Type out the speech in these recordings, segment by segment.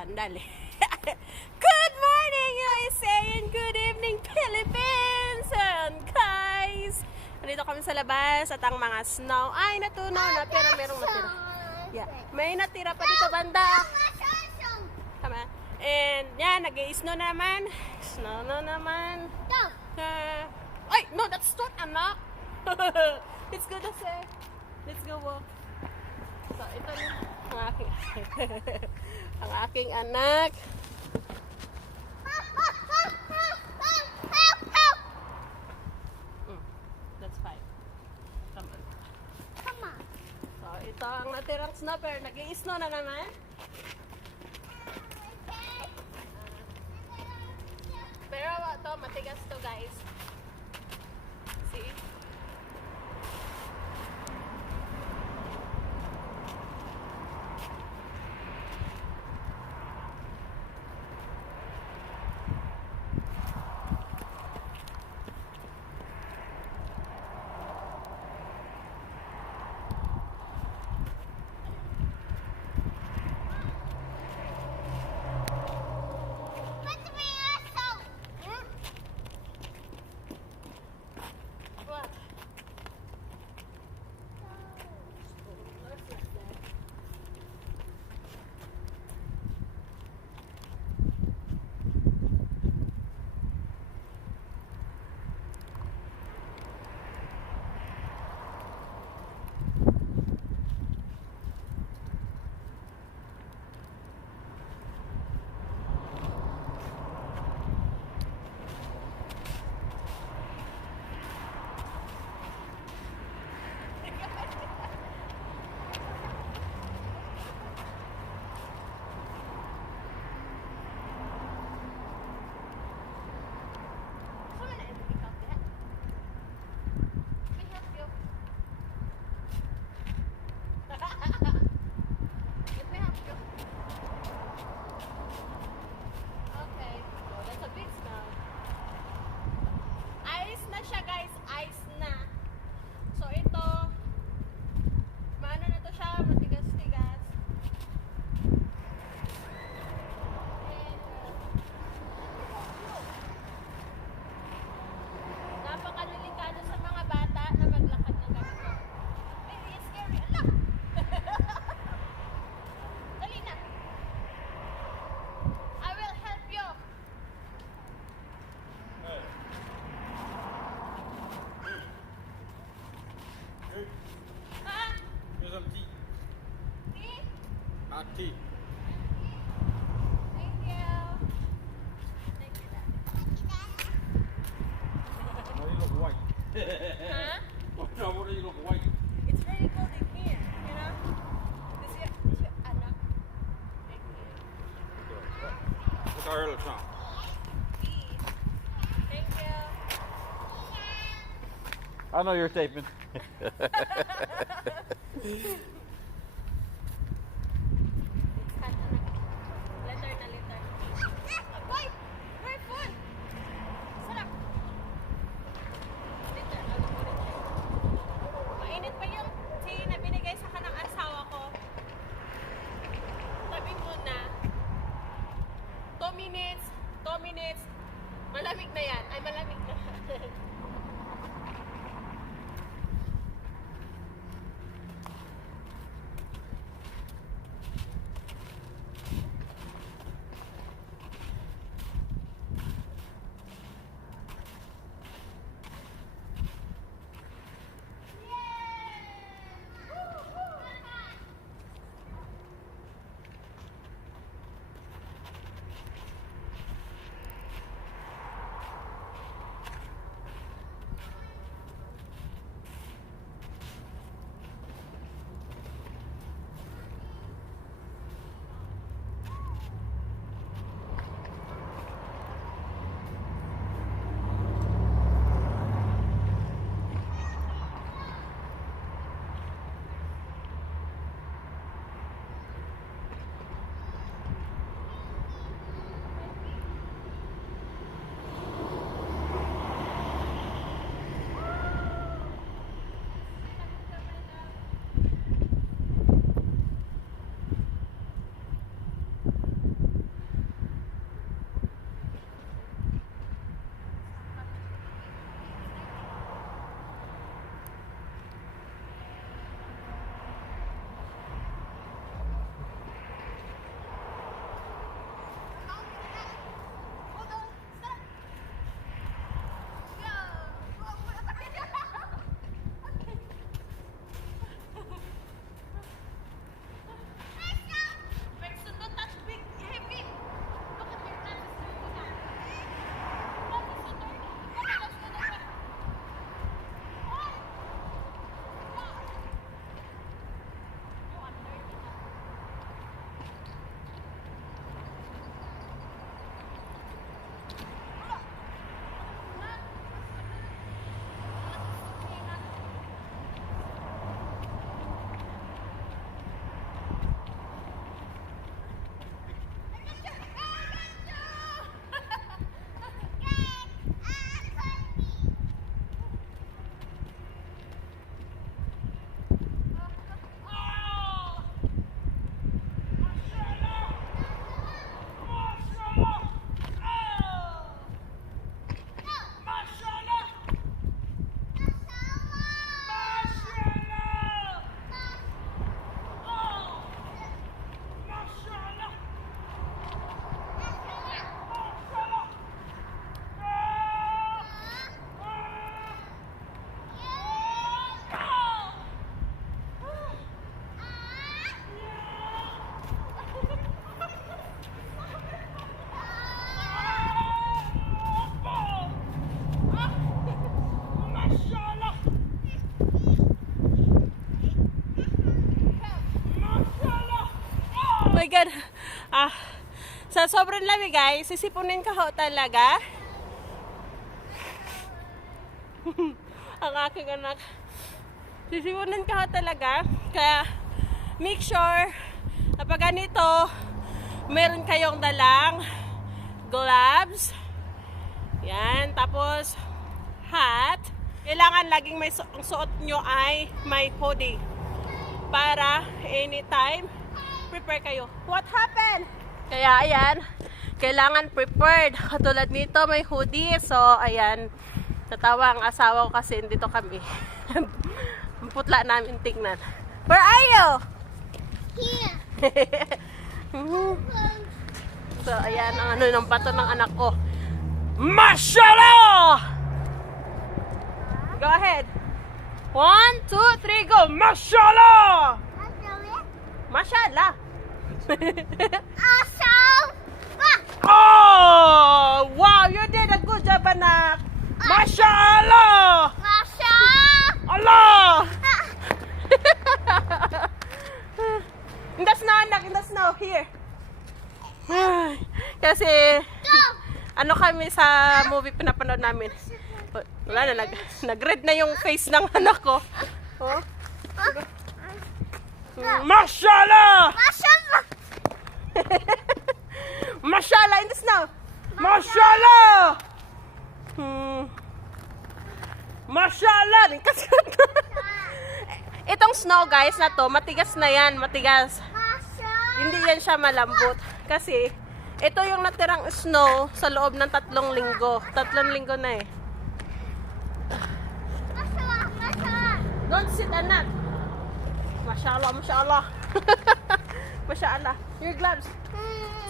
Sandali. Good morning, USA, and good evening, Philippines! And guys, nandito kami sa labas at ang mga snow ay natunaw na pero merong natira. Yeah, may natira pa dito banda. Tama. And yan, nag-i-snow naman. Snow na naman. Ay, no, that's not anak. Let's go to say. Let's go walk. So, ito na ang aking ang aking anak. That's fine. Come on. Come on. So, ito ang natirang snowper. Nag-i-snow na naman. Pero ito, matigas to guys. See? Tea. Thank you. Thank you, Dad. Why do you look white? Huh? Why do you look white? It's very cold in here, you know? This is your anak. Thank you. Look at her little song. Thank you. I know you're taping. Malamig na yan. Ay, malamig na. my God. Sa sobrang lamig guys, sisipunin ka ho talaga. Ang aking anak. Sisipunin ka ho talaga. Kaya, make sure na pag ganito, meron kayong dalang gloves. Yan. Tapos, hat. Kailangan laging may ang suot nyo ay may hoodie. Para anytime, prepare kayo. What happened? Kaya ayan, kailangan prepared. Katulad nito, may hoodie. So, ayan. Tatawa ang asawa ko kasi dito kami. Ang putla namin tingnan. Where are you? Here. So, ayan ang ano ng bato ng anak ko. Mashallah! Go ahead. 1, 2, 3, go! Mashallah! Mashallah! Awesome. Oh! Wow! You did a good job, anak! Mashallah! Masha. Allah! In the snow, anak. In the snow. Here. Kasi, ano kami sa movie pinapanood namin. Wala na, nag-red na yung face ng anak ko. Oh. Mashallah! Mashallah. Mashallah in the snow! Mashallah! Mashallah! Itong snow guys na to, matigas na yan, matigas. Masha. Hindi yan siya malambot. Kasi, ito yung natirang snow sa loob ng 3 linggo. 3 linggo na eh. Mashallah. Mashallah. Don't sit, anak. Mashallah, mashallah. Mashallah. Your gloves.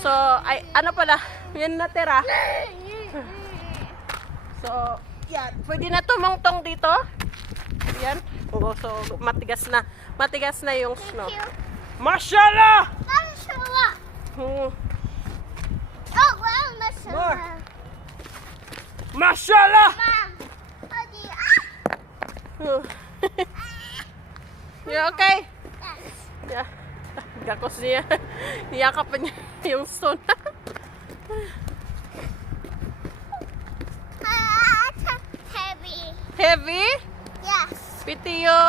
So, ay, ano pala, yan natira. So, yan. Pwede na tumungtong dito. Yan. Oh, so, matigas na. Matigas na yung snow. Mashallah! Mashallah. Hmm. Oh, well, mashallah. Mashallah! Mom. Adi. You okay? Yes. Yeah. Gakos niya. Niyakap pa niya yung stone. Heavy. Heavy? Yes. Pity you.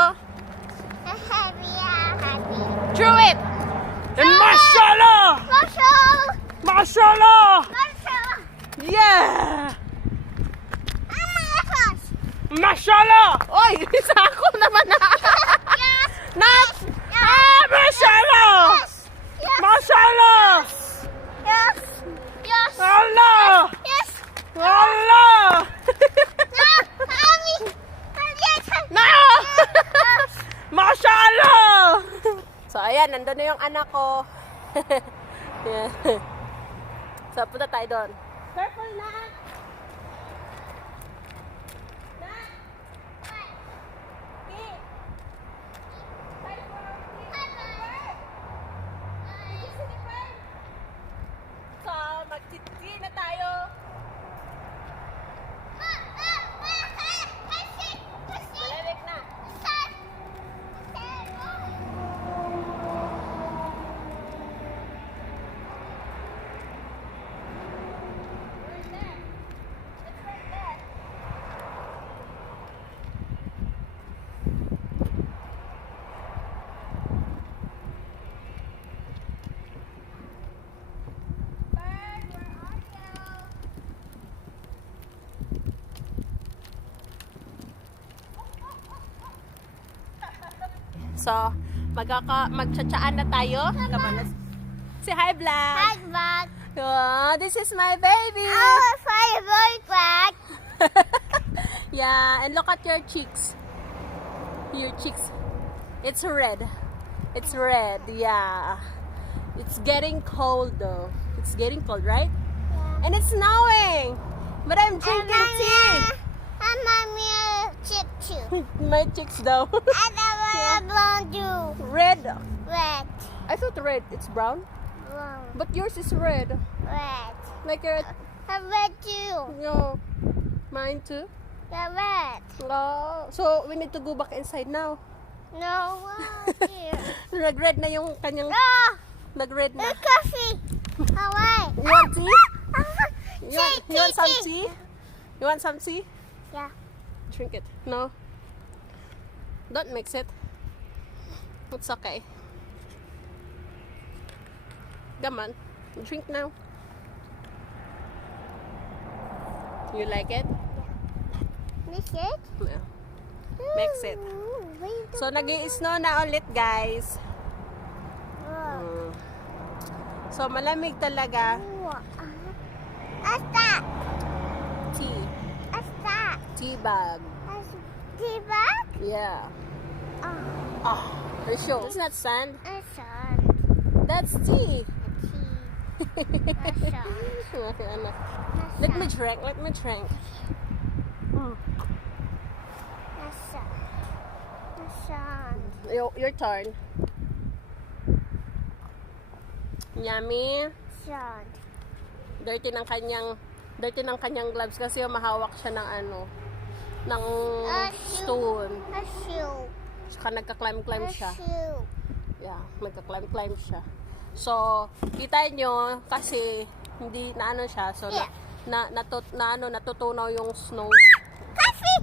Heavy. Heavy. Throw it! And mashallah! Mashallah. Mashallah! Mashallah. Yeah! Ah, Mashallah! Oy! Isa ako naman na! yes. Not! Ah! Mashallah! Yes. Yes. Mashallah! Yes. Yes. Allah! Yes. Allah! No. Mommy. Yes. No! Mashallah! So, ayan. Nandun na yung anak ko. Yeah. So, punta tayo doon. Careful na! So, mag-tea na tayo. Malamig na. So, magtsatsaan na tayo. Come on, let's say hi, vlog. Hi, Bob. Oh, this is my baby. Oh, fire back. Yeah, and look at your cheeks. Your cheeks. It's red. It's red, yeah. It's getting cold though. It's getting cold, right? And it's snowing. But I'm drinking tea. And mommy chip too. My cheeks though. And I'm blonde too. Red. Red. I thought red. It's brown. Brown. But yours is red. Red. Like a, And red too. no, mine too. The red. Oh, so we need to go back inside now. No, here. Nag-red na yung kanyang... Ah! Nag-red na. Coffee. Away. You want tea? You want some tea? You want some tea? Yeah. Drink it. No. Don't mix it. It's okay. Come on. Drink now. You like it? Mix it. Yeah. Mix it. So, nag-i-snow na ulit, guys. So, malamig talaga. What's that? Tea. What's that? Tea bag. Tea bag? Yeah. Oh, Oh, are you sure? It's not sand. a sun. That's tea. A sun. Let me drink. Let me drink. Mm. A sun. A sun. Your turn. Yummy. Sun. Dirty ng kanyang gloves kasi mahawak siya ng ng stone. A shoe. Saka nagka-climb A siya. shoe. Yeah, nagka-climb siya. So, kita nyo kasi hindi na siya. So, natutunaw yung snow. Coffee.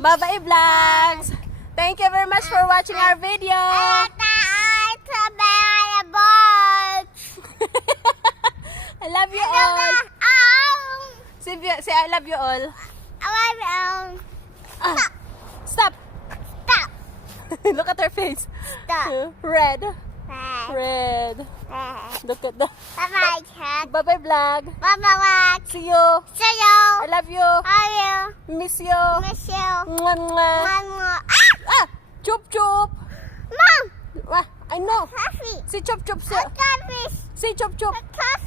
Bye-bye vlogs! Thank you very much for watching our video! I love you all! Say I love you all! Stop! Look at her face! Red! Red! Look at the... Bye-bye, cat. Bye-bye vlog! Bye-bye, See you! see you. I love you! How you? Miss you! Miss you. Mwah, mwah. Mama. Ah! Chup chup! Mom. Ah, I know! Coffee. Si chup chup! A coffee. Si chup chup! A coffee.